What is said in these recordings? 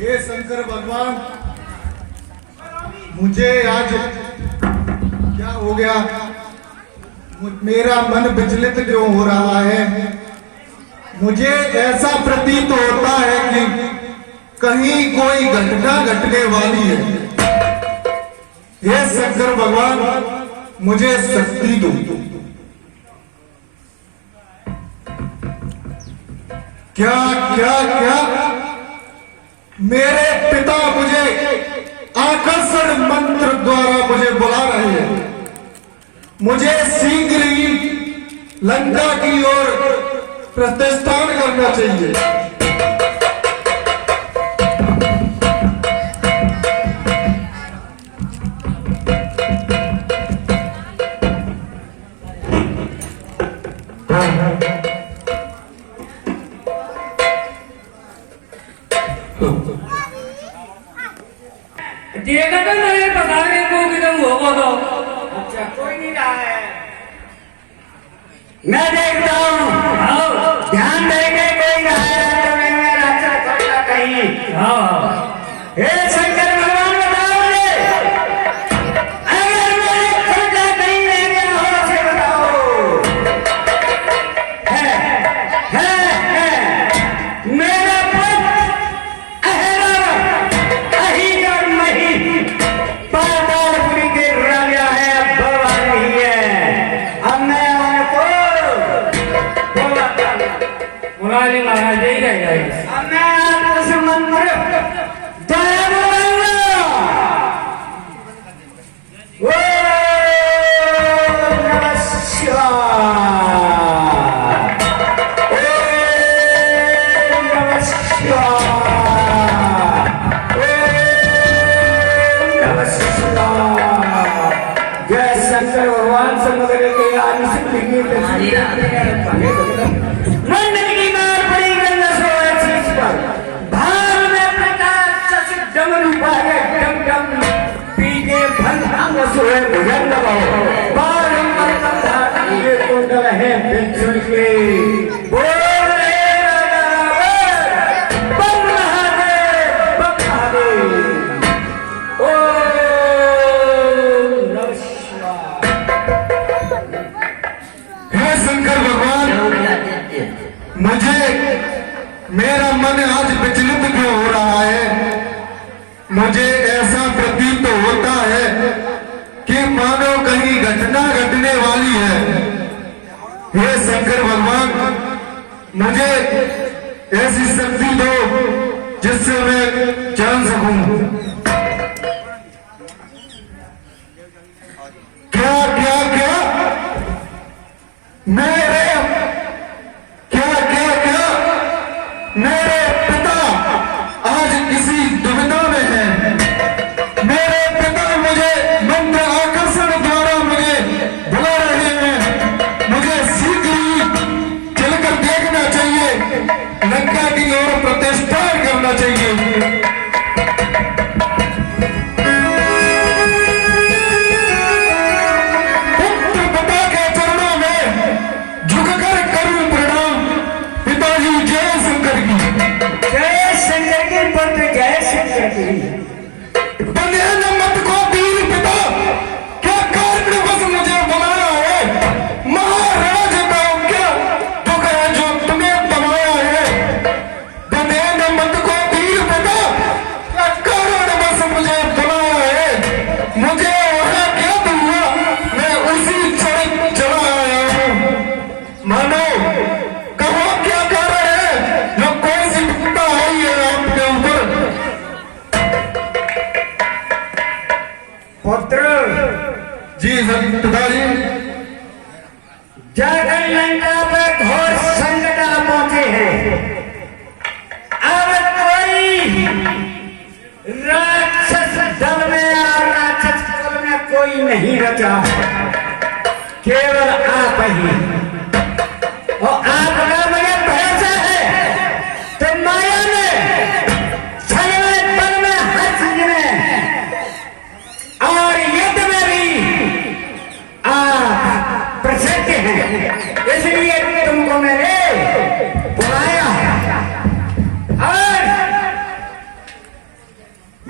हे शंकर भगवान, मुझे आज क्या हो गया? मेरा मन विचलित जो हो रहा है, मुझे ऐसा प्रतीत होता है कि कहीं कोई घटना घटने वाली है। हे शंकर भगवान, मुझे शक्ति दो। क्या क्या क्या मेरे पिता मुझे आकर्षण मंत्र द्वारा मुझे बुला रहे हैं। मुझे शीघ्र ही लंका की ओर प्रस्थान करना चाहिए। देखा तो नहीं, पता नहीं को किधर होगा तो। अच्छा, कोई नहीं रहा है। मैं देखता हूँ, ध्यान देके कोई रहा है तो नहीं, मैं रास्ता खोलता कहीं। हे शंकर भगवान, बताओ मुझे, अगर मैं खोलता कहीं रह गया हो से बताओ। मेरा पुत्र अहिरावण, अही और मही पातालपुरी के राजा है, अब बाबा नहीं है। अब मैं उनको बुला ले महाराज, यही रहेगा। अब मैं आपको से मंत्र द्वारा बोलूंगा। ओम नमः शिवाय, ओम नमः शिवाय, ओम नमः शिवाय। जय शंकर भगवान, समग्र के आदि से मंडल की मार पड़ी गंगा सोए शीश पर, भार में प्रकाश से डमरू पाए डम डम, पी के भंग सोए भुजंग दबाओ, बाल मरतम धारण ये कुंडल है बिछुड़ के, बोल रे राजा रावण, बम महादेव, बम महादेव। ओम नमः शिवाय। हे शंकर भगवान, मुझे मेरा मन आज विचलित क्यों हो रहा है? मुझे ऐसा प्रतीत होता है कि मानो कहीं घटना घटने वाली है। हे शंकर भगवान, मुझे ऐसी शक्ति दो जिससे मैं जान सकूं। क्या क्या क्या मेरे मेरे पिता आज किसी दुविधा में हैं। मेरे पिता मुझे मंत्र आकर्षण द्वारा मुझे बुला रहे हैं। मुझे शीघ्र ही चलकर देखना चाहिए, लंका की ओर प्रतिष्ठान करना चाहिए। पुत्र पिता के चरणों में झुककर करूं प्रणाम। पिताजी जय शंकर की। जय शंकर की पुत्र, जय शंकर की। बंधन मत को वीर पिता, क्या कारणवश मुझे बुलाया है? महाराज का क्या दुख है जो तुम्हें दबाया है? बंधन मत को वीर पिता, क्या कारणवश मुझे बुलाया है? मुझे वहां क्या दूंगा, मैं उसी सड़क चला आया हूँ। मानो कहो क्या कारण है, जो कोई सी विपदा आई है आपके ऊपर? पुत्र, जी सर पिताजी। जाकर लंका पे घोर संकट आ पहुंचे हैं। अब कोई राक्षस दल में और राक्षस कुल में कोई नहीं बचा, केवल आप ही। और आपका मुझे भरोसा है, तो माया में, छल में, बल में, हर चीज में और युद्ध में भी आप प्रसिद्ध हैं, इसलिए तुमको मैंने बुलाया। और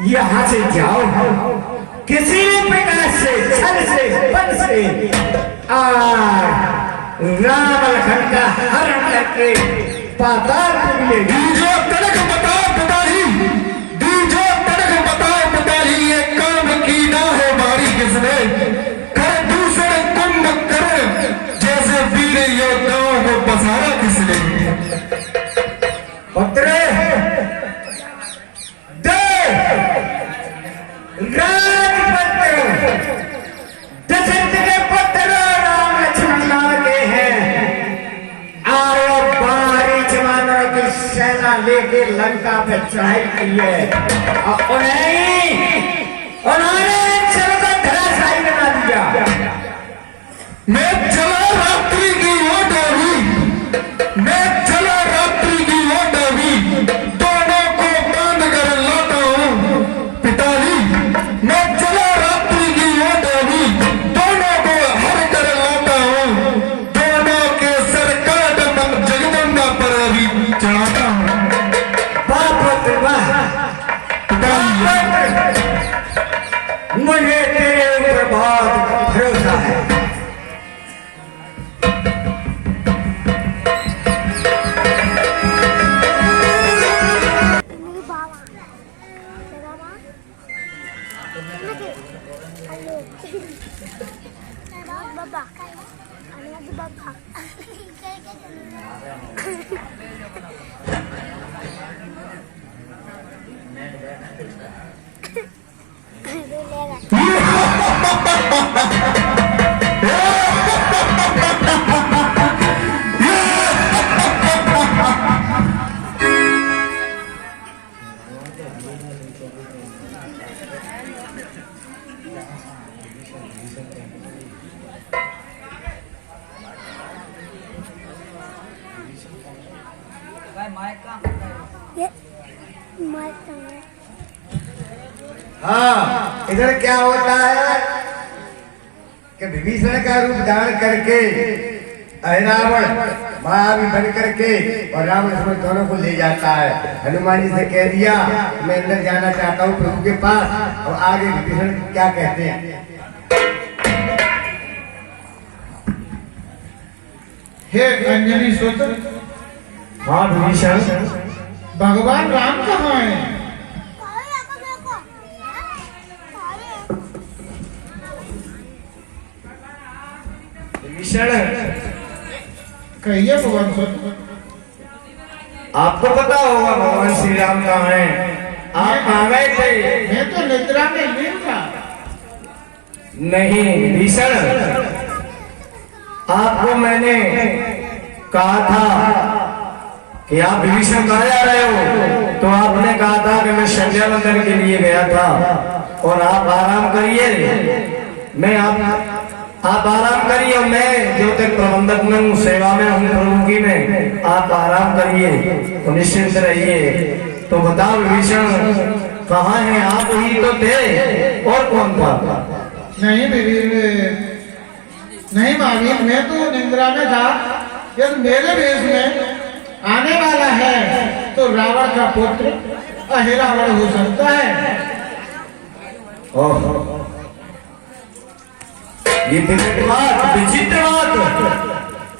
यहाँ से जाओ, किसी भी प्रकार से छल से बल से राम लखन का हरण करके पाताल पुर ले दीजो तड़क बताओ पिताजी, दीजो तड़क बताओ पिताजी, ये काम की ना है मारी किसने, कर दूसरे कुंभ कर जैसे वीर योद्धाओं को बसाया किसने। पुत्र दे राजपत्र दशरथ के पुत्र राम लक्ष्मण नाम के हैं। आओ बाहरी जवानों की सेना लेके लंका पे चढ़ाई की है और उन्होंने चलो को धराशायी बना दिया। मैं चला रात्रि की वो डोरी, मैं चला रात्रि की वो डोरी, दोनों को बांध कर लाता हूँ पिताजी। मैं चला रात्रि की वो डोरी, दोनों को हर कर लाता हूँ, दोनों के सर काट जगदम्बा पर अभी चढ़ाता हूँ। पुत्र वाह, मुझे तेरे ऊपर बहुत भरोसा है। Ini bawa. Bawa mah? Lagi. Halo. Baba. Ano lagi baba? ये मार तंगे। हाँ, इधर क्या होता है कि विभीषण का रूप धारण करके रावण महावी बन करके और राम लक्ष्मण दोनों को ले जाता है। हनुमान जी से कह दिया मैं अंदर जाना चाहता हूँ प्रभु के पास, और आगे विभीषण क्या कहते हैं। हे अंजनी सुत, हाँ विभीषण, भगवान राम कहाँ है? Kali aku देखो। Kali। विभीषण कहिए भगवान सुत। आपको पता होगा भगवान श्री राम कहाँ हैं? आप आ गए थे? मैं तो निद्रा में लीन था। नहीं विभीषण, आपको मैंने कहा था कि आप विभीषण कहाँ जा रहे हो, तो आपने कहा था कि मैं संध्यावंदन के लिए गया था और आप आराम करिए। मैं आप आराम करिए, मैं जो तक प्रबंधक में हूँ, सेवा में हूँ प्रभु की में, आप आराम करिए तो निश्चिंत रहिए। तो बताओ विभीषण कहाँ हैं? आप ही तो थे, और कौन था? नहीं मेरी नहीं महावीर, मैं तो निंद्रा में था। यदि मेरे वेश में आने वाला है तो रावण का पुत्र अहिरावण हो सकता है। ओह, ये विचित्र बात,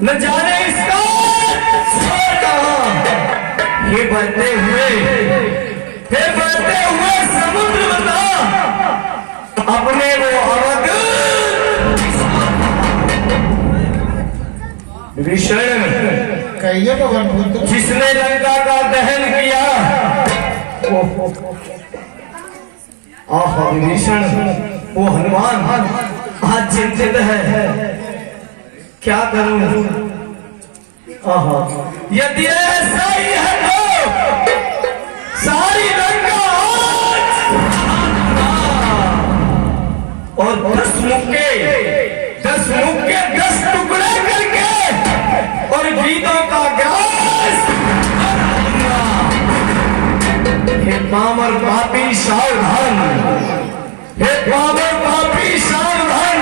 न जाने इसका छोर कहाँ। ये बढ़ते हुए समुद्र बता अपने वो अवध विभीषण, कहिए भगवान पुत्र। जिसने लंका का दहन किया। आहा विभीषण, वो हनुमान आज चिंतित है, क्या करूं? आहा, यदि ऐसा ही है तो सारी लंका और 10 मुक्के 10 टुकड़े करके और गीतों का ग्रास। हे पामर पापी सावधान, हे पामर पापी सावधान,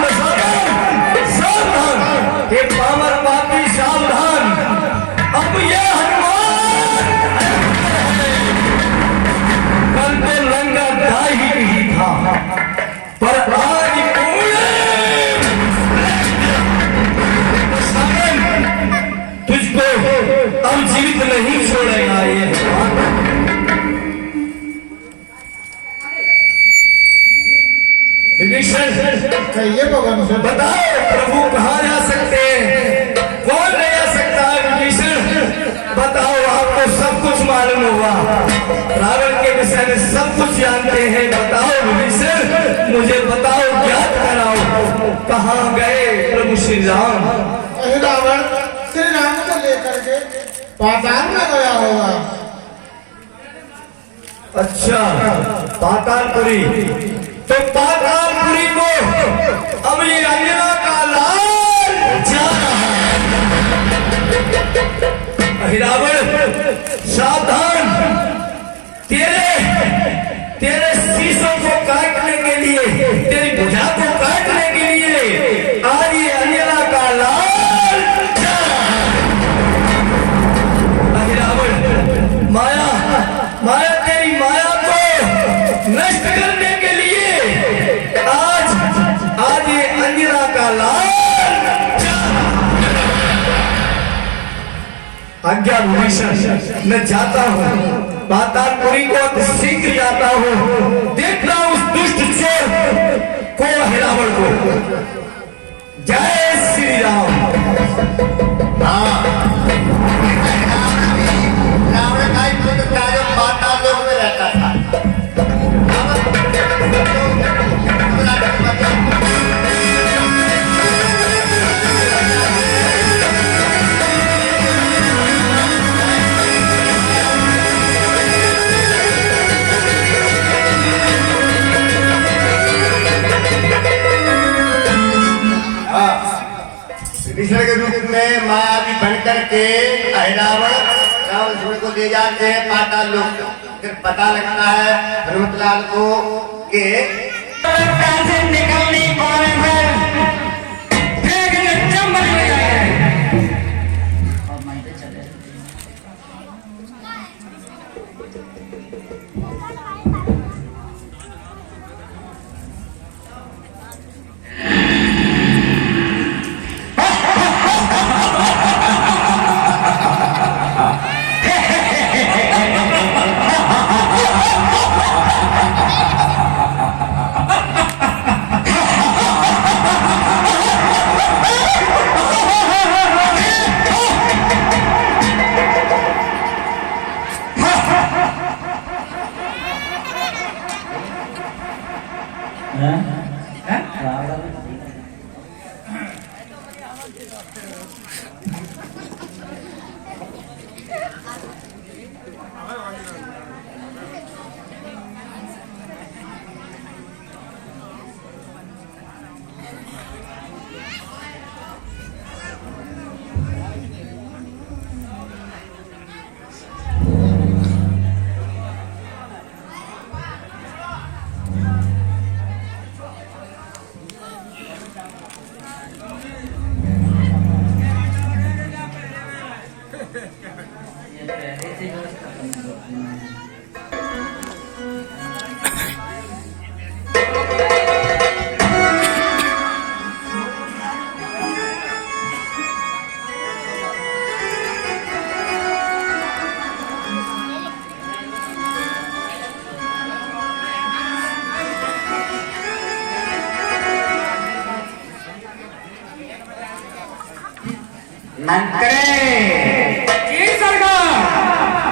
सावधान, हे पामर पापी सावधान। अब ये हनुमान कल तो लंका दाई विभीषण कहिए भगवान से बताओ प्रभु कहाँ जा सकते हैं, कौन ले जा सकता है विभीषण? बताओ, आपको सब कुछ मालूम हुआ, रावण के विषय में सब कुछ जानते हैं। बताओ विभीषण, मुझे बताओ, ज्ञात कराओ, कहाँ गए प्रभु श्री राम? रावण श्री राम को लेकर के पाताल में गया होगा। अच्छा, पातालपुरी। तो पातालपुरी को अब ये अंजना का लाल जा रहा है। रावण सावधान, तेरे शीशों को काटने के लिए, तेरी भुजा को काटने के लिए आज ये अंजना का लाल जा रहा है। रावण माया तेरी माया को नष्ट करने के लिए आज ये अंजना का लाल आज्ञा विभीषण, मैं जाता हूँ पातालपुरी को, शीघ्र जाता हूँ, देखता हूँ उस दुष्ट चोर को, रावण को। जय श्री राम। रावण का एक पुत्र था जो पाताल लोक में रहता था। विभीषण के रूप में मायावी बनकर के रावण को ले जाते हैं पाताल लोक। फिर पता लगता है हनुमतलाल को कि से निकल नहीं पा रहे हैं, चंबल में गए।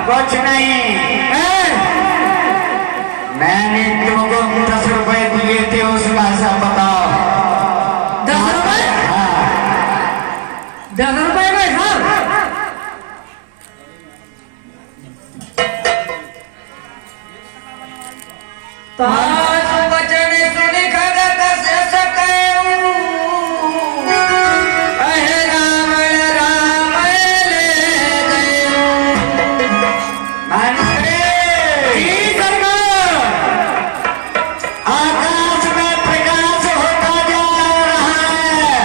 कुछ नहीं, मैंने तुमको 10 रुपए दिए थे, उस भाषा बताओ। 10 रुपए? 10 रुपए में पांच वचन सुनी खगत से सकऊं, अहे राम राम ले गयूं। आकाश में प्रकाश होता जा रहा है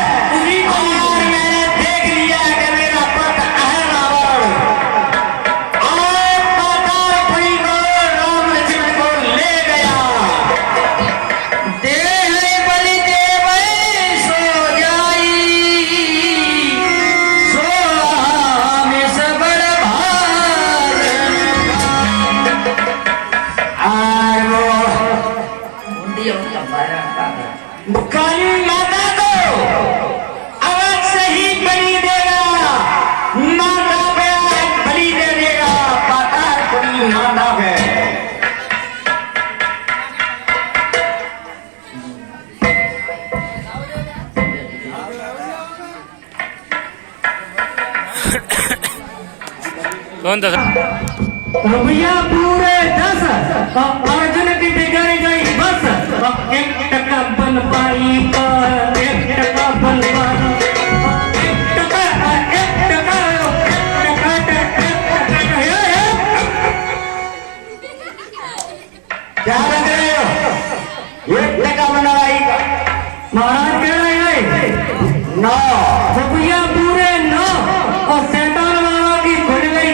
और मैंने देख लिया कि मेरा पुत्र है रावण और पातालपुरी को राम लक्ष्मण को ले गया। कौन था? रुपया पूरे 10 और अर्जुन की बिगड़ गई बस और 1 टका बन पाई और 1 टका बन पाई 1 टका 1 टका 1 टका क्या लग रहे हो? 1 टका बनाई महाराज कह रहे हैं 9 रुपया पूरे 9 और शैतान बाबा की खुल गई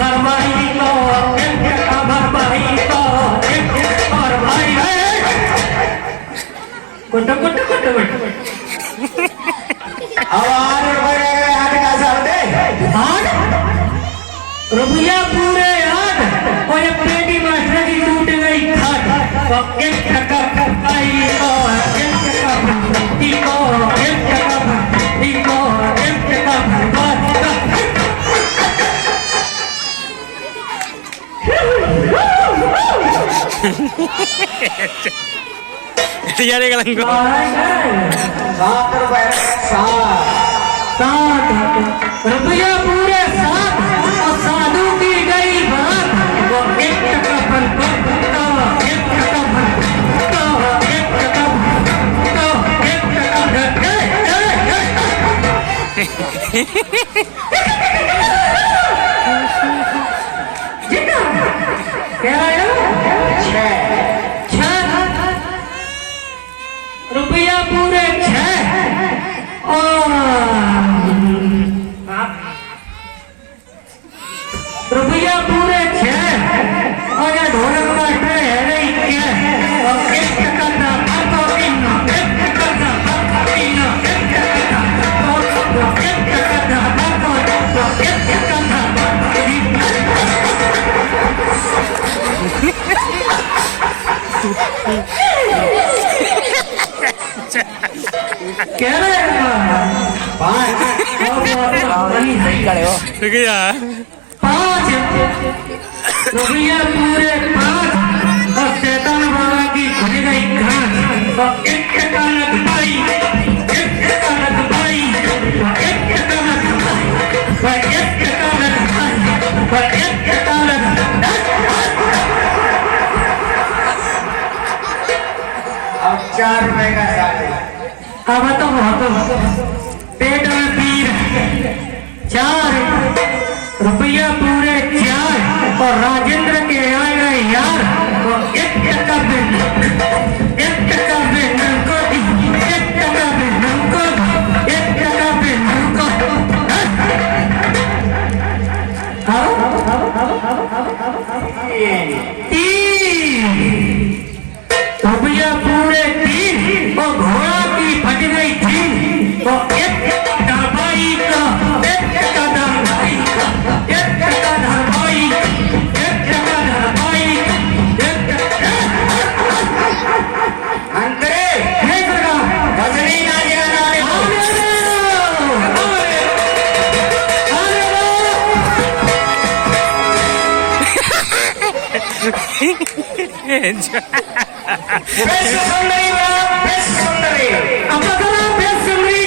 करवाई को 1 टका भरपाई को 1 टका और भाई है कुट कुट कुट कुट अब 8 रुपए 8 का साल दे 8 रुपया पूरे 8 और ये पेटी मास्टर की टूट गई खाट और 1 टका भरपाई को 1 टका भरपाई को 1 टका भरपाई को 1 टका भरपाई को यार एक लंगो 7 रुपए 7 रुपया पूरे 7 और साधु की गई बात वो 1 टका पर 1 टका पर 1 टका जितना क्या है 6 रुपया पूरे 6 और रुपया पूरे 6 और ये ढोलक मास्टर है नहीं क्या और 1 टका ना आपको इन्ना 1 टका ना आपको इन्ना 1 टका ना आपको 1 टका ना आपको 1 टका ना कह रहे हैं 5 रुपया पूरे 5 और शैतान बाबा की खुल गई घास और 1 टका नग पाई 1 टका नग पाई 1 टका नग पाई 1 टका नग पाई 1 टका नग अब 4 रुपए का साथ अब तो बहुत पेट में पीर 4 रुपया पूरे 4 और राजेंद्र के आए गए यार वो 1 टका बिल 1 टका बिल को 1 टका बिल को 1 टका बिल को रुपया पूरे 3 और घोड़ा की फट गई 3 वो 1 टका दरबाई का 1 टका दरबाई का 1 टका दरबाई 1 टका दरबाई 1 टका अंतरे हे सरकार भजनी नाचिया बेस्ट सुंदरी बेस्ट सुंदरी अब तो बेस्ट सुंदरी